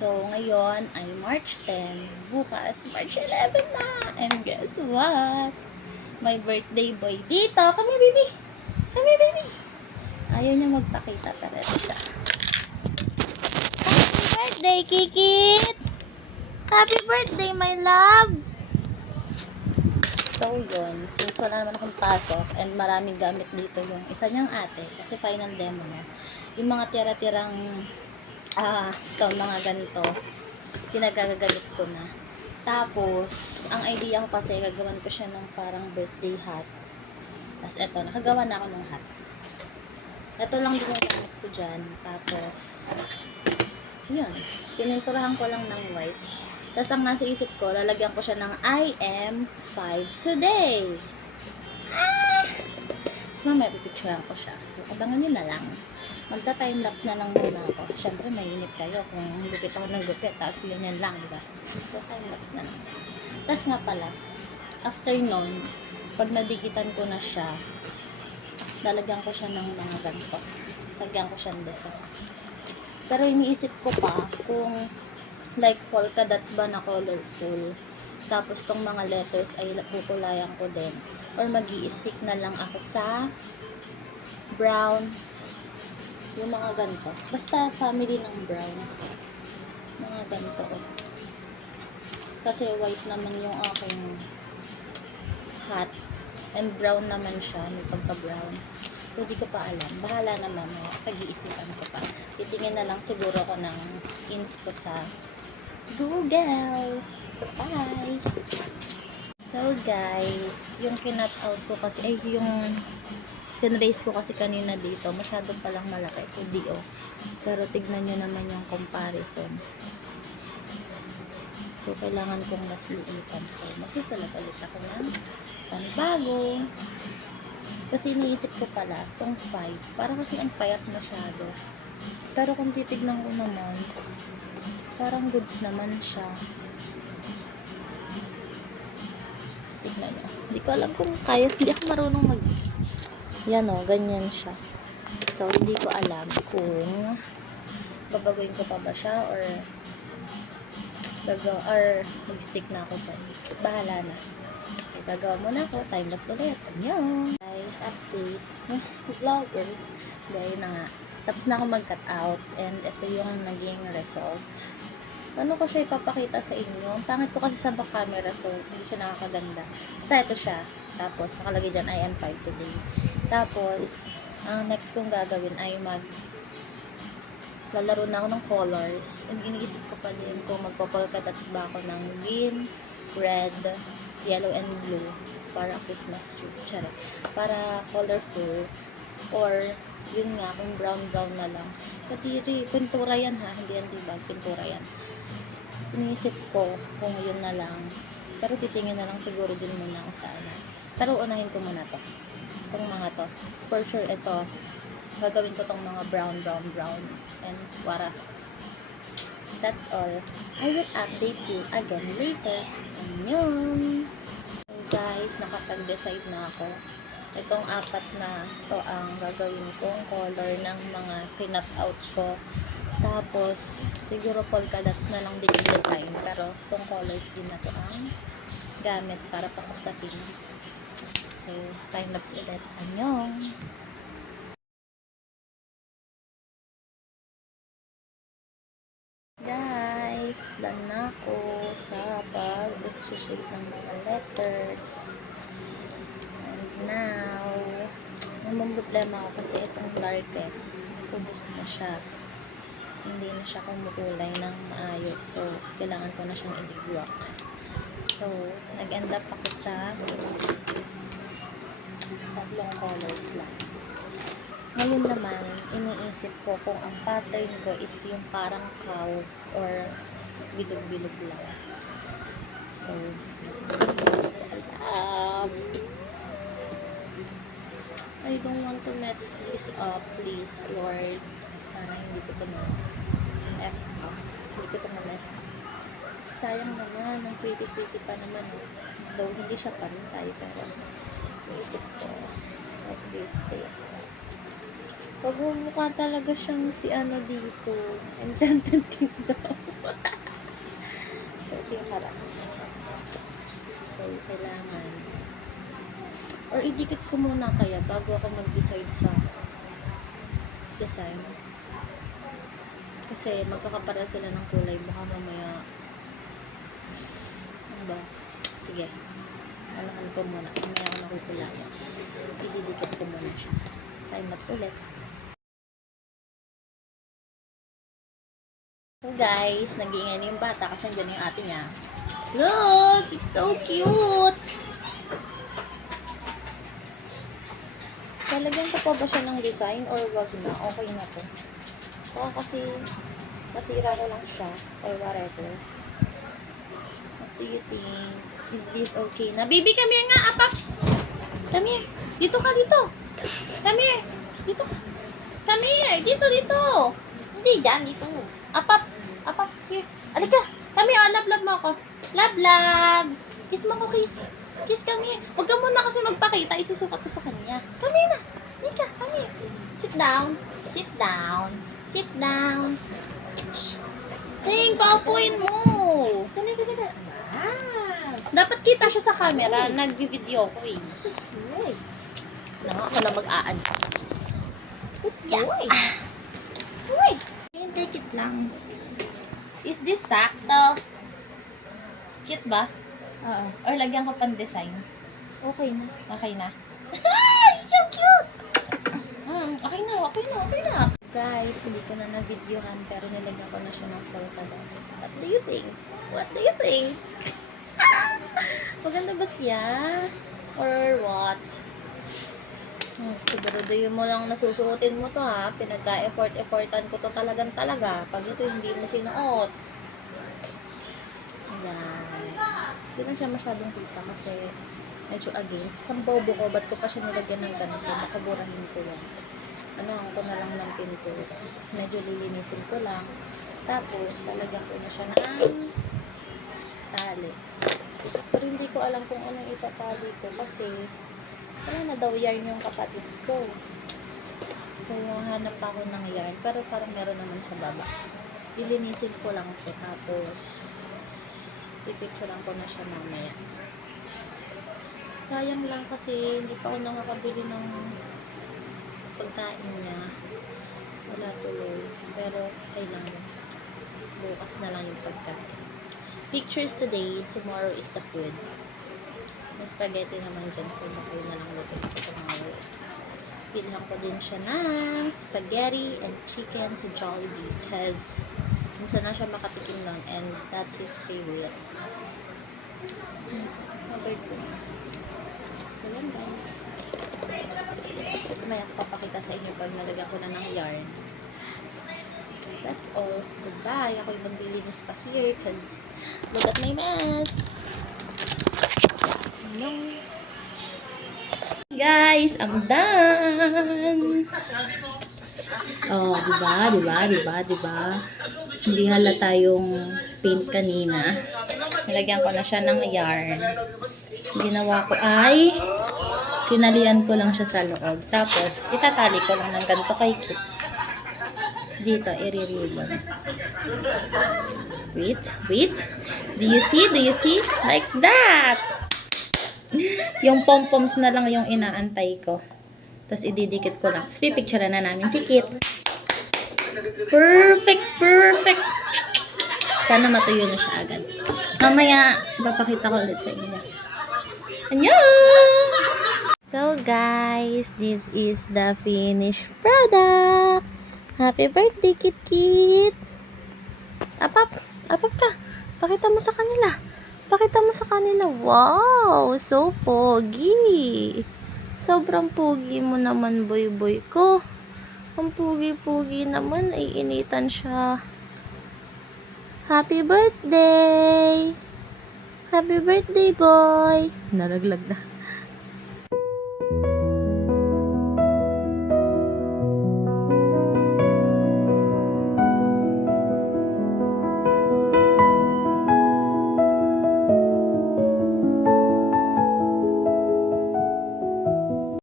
So, ngayon ay March 10. Bukas, March 11 na. And guess what? My birthday boy dito. Come here, baby. Come here, baby. Ayaw niya magpakita, pero ito siya. Happy birthday, Kikit! Happy birthday, my love! So, yun. Since wala naman akong pasok and maraming gamit dito yung isa niyang ate, kasi final demo na. Yung mga tira-tirang ito, mga ganito, pinagagamit ko na. Tapos, ang idea ko kasi, gagawan ko siya ng parang birthday hat. Tapos, eto, nakagawa na ako ng hat. Ito lang din yung gamit ko dyan. Tapos, yun. Pininturahan ko lang ng white. Tapos, ang nasa isip ko, lalagyan ko siya ng I am 5 today. So, mamaya pipicturean ko siya. So, abangan nyo na lang. Magta-timelapse na lang muna ako. Siyempre, mainit kayo kung gupit ako ng gupit. Tapos, yun yan lang, diba? So, timelapse na lang. Tapos nga pala, after nun, pag nadikitan ko na siya, lalagyan ko siya ng mga ganito. Lagyan ko siya ng design. Pero, iniisip ko pa kung like polka dots ba na colorful. Tapos, tong mga letters ay pupulayan ko din. Or mag-i-stick na lang ako sa brown. Yung mga ganito. Basta family ng brown. Mga ganito. Kasi white naman yung aking hat. And brown naman siya. May pagka-brown. So, di ko pa alam. Bahala na mamaya. Pag-iisipan ko pa. Titingin na lang siguro ko ng ins ko sa Google. Bye! So, guys, yung kinat out ko kasi, ay, yung tinrace ko kasi kanina dito, masyado palang malaki. Hindi, oh. Pero, tignan nyo naman yung comparison. So, kailangan kong mas liitan. So, magsusulat ulit ako ng panibago. Kasi, iniisip ko pala, tong 5. Para kasi ang payat masyado. Pero, kung titignan ko naman, parang goods naman siya. Tignan nyo. Hindi ko alam kung kaya. Hindi ako marunong mag... Yan o, ganyan siya. So, hindi ko alam kung babaguhin ko pa ba siya or mag-stick na ako dyan. Bahala na. So, gagawa muna ako. Time lapse ulit. Annyeong! Guys, update. Vlogger. Gaya na nga. Tapos na ako mag-cut out. And ito yung naging result. Ano ko siya ipapakita sa inyo? Ang pangit ko kasi sa back camera, so hindi siya nakakaganda. Basta ito siya. Tapos, nakalagay dyan, I am 5 today. Tapos, ang next kong gagawin ay lalaro na ako ng colors. And iniisip ko pa din kung magpapolka dots ba ako ng green, red, yellow, and blue para Christmas tree. Charot. Para colorful. Or, yun nga, kung brown-brown na lang. Katiri, pintura yan ha. Hindi yan diba? Pintura yan. Iniisip ko kung yun na lang. Pero titingin na lang siguro din muna ako sa ano. Pero unahin ko muna to. Itong mga to. For sure, ito. Gagawin ko tong mga brown. And wara. That's all. I will update you again later. Annyeong! So guys, nakapag-decide na ako. Itong 4 na to ang gagawin kong color ng mga pinap out ko. Tapos, siguro polka dots na lang din yung design. Pero, itong colors din na to ang gamit para pasok sa team. So, time-lapse ulit. Annyeong! Guys, done na ako sa pag-shade ng mga letters. And now, may problema ako kasi itong darkest, ubos na siya. Hindi na siya kumukulay ng maayos. So, kailangan ko na siyang iligwak. So, nag-end up ako sa 3 colors lang. Ngayon naman, iniisip ko kung ang pattern ko is yung parang cow or bilog-bilog lang. So, let's see. I don't want to mess this up, please, Lord. Sana hindi ko ito ma-F up. Hindi ko ito ma-mess up. Kasi sayang naman, ang pretty pa naman. Though, hindi siya pantay, pero naisip ko, like this, pagmumukha talaga siyang si ano dito, Enchanted Kingdom. Charot. So, kailangan. Or idikit ko muna kaya bago ako mag-decide sa design. Kasi magkakapara sila ng kulay. Baka mamaya ano ba? Sige. Alakan ko muna. Mamaya ako nakukulayan. Ididikit ko muna siya. Time lapse ulit. So guys, nag-iingay na yung bata kasi andyan yung ate niya. Look! It's so cute! Talagyan ko pa ba siya ng design or wag na? Okay na to. Baka kasi masira ko lang siya or whatever. What do you think? Is this okay na? Baby, come here nga, apap! Come here! Dito ka, dito! Come here! Dito ka! Come here! Dito, dito! Hindi, dyan, dito. Apap! Apap, here! Alika! Come here, oh, love mo ako. Love! Kiss mo ko, kiss. Kiss, come here. Huwag ka muna kasi magpakita. Isusukat ko sa kanya. Come here na. Nika, come here. Sit down. Sit down. Sit down. Shh. Dang, paupuin mo. Dali, dali, dali. Ah. Dapat kita siya sa camera. Nag-video ko eh. Ako na mag-a-adjust. Yeah. Uy. Take it lang. Is this sakto? Cute ba? Oo. Or lagyan ko pang design. Okay na. Okay na. Ay! So cute! Okay na, okay na, okay na. Guys, hindi ko na na-videohan pero nilagyan ko na siya ng polka dots. What do you think? What do you think? Maganda ba siya? Or what? Siguraduhin mo lang nasusuotin mo to ha. Pinagka-effortan ko to talaga. Pag ito hindi mo sinuot. Ayan. Hindi na siya masyadong kita kasi medyo against. Sa bobo ko, ba't ko pa siya nilagyan ng ganito? Makaburahin ko lang. Ko na lang ng pintura. Tapos medyo lilinisin ko lang. Tapos, talagyan ko na siya ng tali. Pero hindi ko alam kung anong itatali ko kasi wala na daw yarn yung kapatid ko. So, hanap ako ng yarn. Pero parang meron naman sa baba. Lilinisin ko lang siya. Tapos, pipicturean ko na siya mamaya. Sayang lang kasi hindi pa ako nakakabili ng pagkain niya. Wala tuloy. Pero, kailangan. Bukas na lang yung pagkain. Pictures today. Tomorrow is the food. May spaghetti naman dyan. So, baka yun na lang lutin ko tomorrow. Bilhan ko din siya ng spaghetti and chicken sa Jollibee. Because, minsan na siya makatikim nun. And that's his favorite. Number 2. So, yan guys. May papakita sa inyo pag nalagyan ko na ng yarn. That's all. Goodbye. Ako yung maglilinis pa here because look at my mess. No. Guys, I'm done. Oh, diba? Hindi halata yung paint kanina. Nilagyan ko na siya ng yarn. Ginawa ko ay tinalian ko lang siya sa loob. Tapos, itatali ko lang ng ganito kay Kit. Dito, i-ribbon. Wait. Do you see? Like that! Yung pom-poms na lang yung inaantay ko. Tapos, ididikit ko lang. Tapos, pipicture na namin si Kit. Perfect! Sana matuyo na siya agad. Mamaya, papakita ko ulit sa inyo. Annyeong! So guys, this is the finished product. Happy birthday, Kit. Apap ka. Pakita mo sa kanila. Wow, so pogi. Sobrang pogi mo naman, boy ko. Ang pogi naman, ay initan siya. Happy birthday, boy. Nalaglag na.